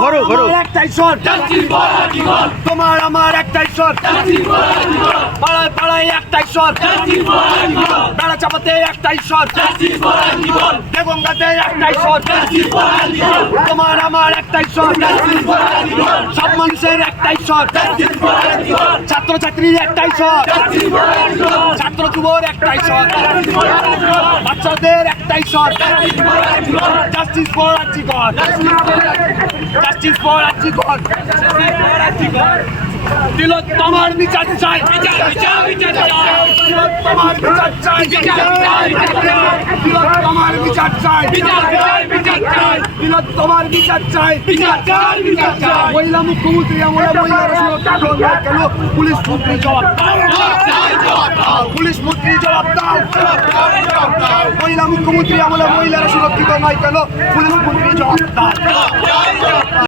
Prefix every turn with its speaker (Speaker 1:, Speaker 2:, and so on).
Speaker 1: করো করো
Speaker 2: একটাই শট তোমার আমার একটাই শট পাড়ায় পাড়ায় একটাই
Speaker 3: আজীবন
Speaker 2: বেড়া চাপাতে একটাই
Speaker 3: আজীবন
Speaker 2: দেগঙ্গাতে একটাই
Speaker 3: জাস্টিস
Speaker 2: তোমার আমার একটাই
Speaker 3: আজীবন
Speaker 2: সব মানুষের একটাই
Speaker 3: আজীবন
Speaker 2: ছাত্র ছাত্রীর একটাই
Speaker 3: আজীবন
Speaker 2: ছাত্র যুবর একটাই শট
Speaker 3: জাস্টিস ফর আজীবন
Speaker 2: বাচ্চাদের একটাই shot
Speaker 3: justice for Ajibon
Speaker 2: justice for Ajibon justice for দিল তোমার বিচার চাই
Speaker 3: বিচার বিচার বিচার চাই
Speaker 2: দিল তোমার বিচার চাই
Speaker 3: বিচার চাই, বিচার চাই।
Speaker 2: দিল তোমার বিচার চাই
Speaker 3: বিচার চাই বিচার চাই
Speaker 2: দিল তোমার বিচার চাই
Speaker 3: বিচার চাই বিচার চাই
Speaker 2: মহিলা মুখ্যমন্ত্রী আমরা মহিলার সুরক্ষা করব কেন পুলিশ মন্ত্রী জবাব পুলিশ মন্ত্রী জবাব দাও মহিলা মুখ্যমন্ত্রী আমরা মহিলারা সুরক্ষিত নয় কেন পুলিশ মন্ত্রী
Speaker 3: জবাব দাও